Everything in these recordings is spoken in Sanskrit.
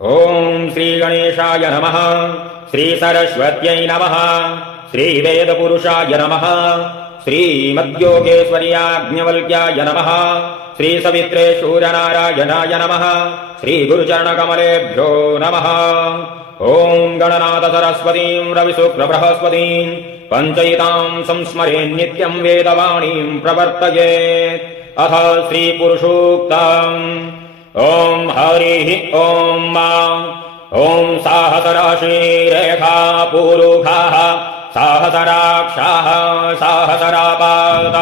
ओम श्री गणेशाय नमः। श्री सरस्वत्यै नमः। श्री वेदपुरुषाय नमः। श्री मद्योगेश्वर्याज्ञवल्क्याय नमः। श्री सवित्रे सूर्यनारायणाय नमः। श्री गुरुचरणकमलेभ्यो नमः। ओम गणनाथ सरस्वतीं रविशुक्रबृहस्पतीं पञ्चयितां संस्मरेन् नित्यं वेदवाणीं प्रवर्तयेत्। अथ श्री पुरुषोक्तम्। ओम हरिः ओम मा ओम साहसराशिरेखा पुरुखाः साहसराक्षाः साहसरापाद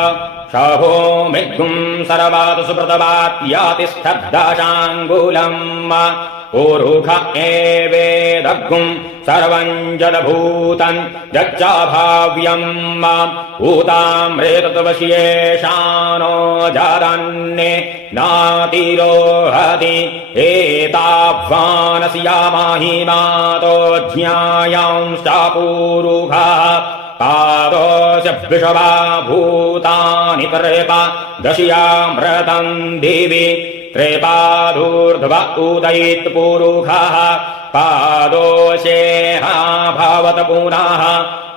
शाभो मृग्गुं सरवात सुप्रतवात्यातिष्ठद्दाशाङ्गुलम् पुरुख एवेदग्गुं सर्वं जलभूतं यच्चाभाव्यम् भूतामृतत्वशियेषानो जादन्ने नातिरोहति एताभ्वानस्यामाहिमातो ज्ञायांश्चापूरुखाः पादोऽस्य वृषभा भूतानि त्रेपा दशयामृतं दिवि त्रेपाधूर्ध्व उदयित्पुरुखाः पादोशेहा भवत पुनः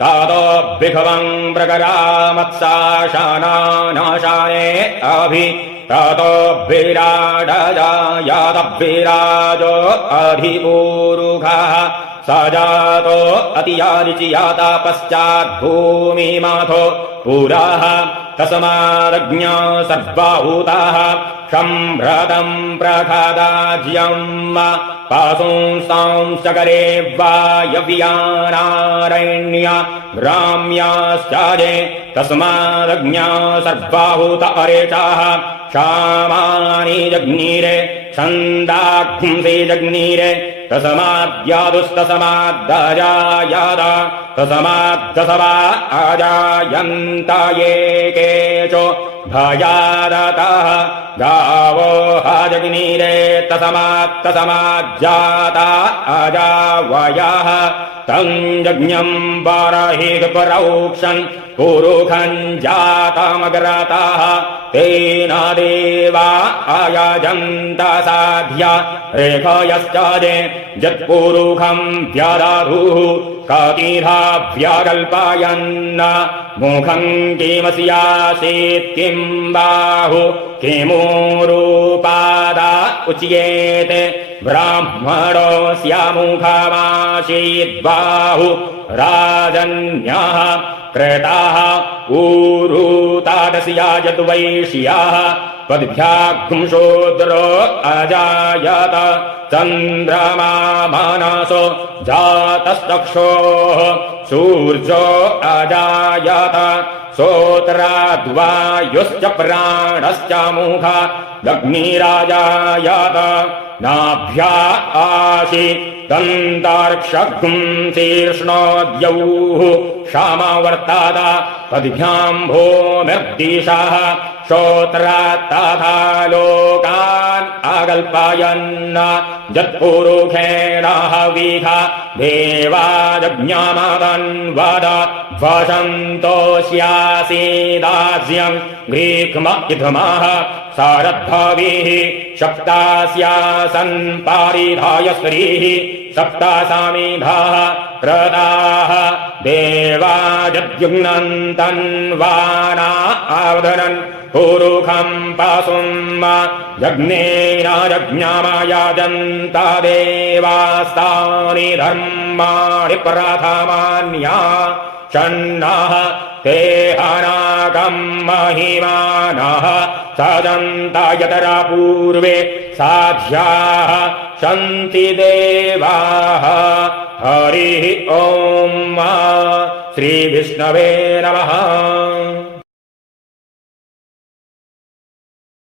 ततो विभवं प्रकरामत्साशनानाशाये अभि ततो विराडजायातभिराजो अधिपुरुखः सजातो अतियादिचियाता पश्चाद्भूमिमाथो पुरः तस्मादज्ञा सर्वाहुताः सम्भ्रतं प्रखदाज्यम् पाशुंस्तांश्चकरे वायव्यानारण्य ग्राम्याश्चाजे तस्मादज्ञा सर्वाहुत अरेचाः शामानि जग्नीरे छन्दाघ्ंसि जग्नीरे तस्माद्यादुस्तस्माद्दजायाद तस्माद्दसवा अजायन्त ये केचो भयादतः गावो हजग्नीरे तस्मात्तस्माज्जाता अजावयः तं यज्ञं बर्हिः पुरुखं जातमग्रतः तेन देवा अयजन्त साध्या रेखयश्चाजे यत्पुरुखं व्यदधुः कतिधा व्यकल्पयन् मुखं किमस्यासीत् किं बाहु किमूरूपादा उच्येते ब्राह्मणोऽस्य मुखमासीद्बाहु राजन्यः कृताः ऊरूतादस्या यद्वैश्याः पद्भ्याघ्शूद्रो अजायत चन्द्रमा मनसो जातस्तक्षोः सूर्यो अजायत श्रोत्राद्वायुश्च प्राणश्च मुखा अग्निराजायत नाभ्या आसि दन्तार्क्षघ्ं शीर्ष्णोद्यौः क्षामवर्ताद पद्भ्यां भूमिर्दिशः श्रोत्रात्तथा लोकान् अकल्पयन् यत्पुरुषेण हविषा देवाजज्ञामदन्वद वसन्तोऽस्यासीदास्यं ग्रीक्म इधमः सारद्भविः सप्तास्यासन् पारिधाय स्त्रीः सप्तासामिधाः कृताः देवाजद्युग्नन्तन्वाना आवदनन् पुरुखं पाशुं यज्ञेन यज्ञामयाजन्त देवास्तानि धर्माणि प्रथमान्या षण्णः ते अनाकं महिमानः सजन्त यतरा पूर्वे साध्याः सन्ति देवाः। हरिः ओम श्री विष्णवे नमः।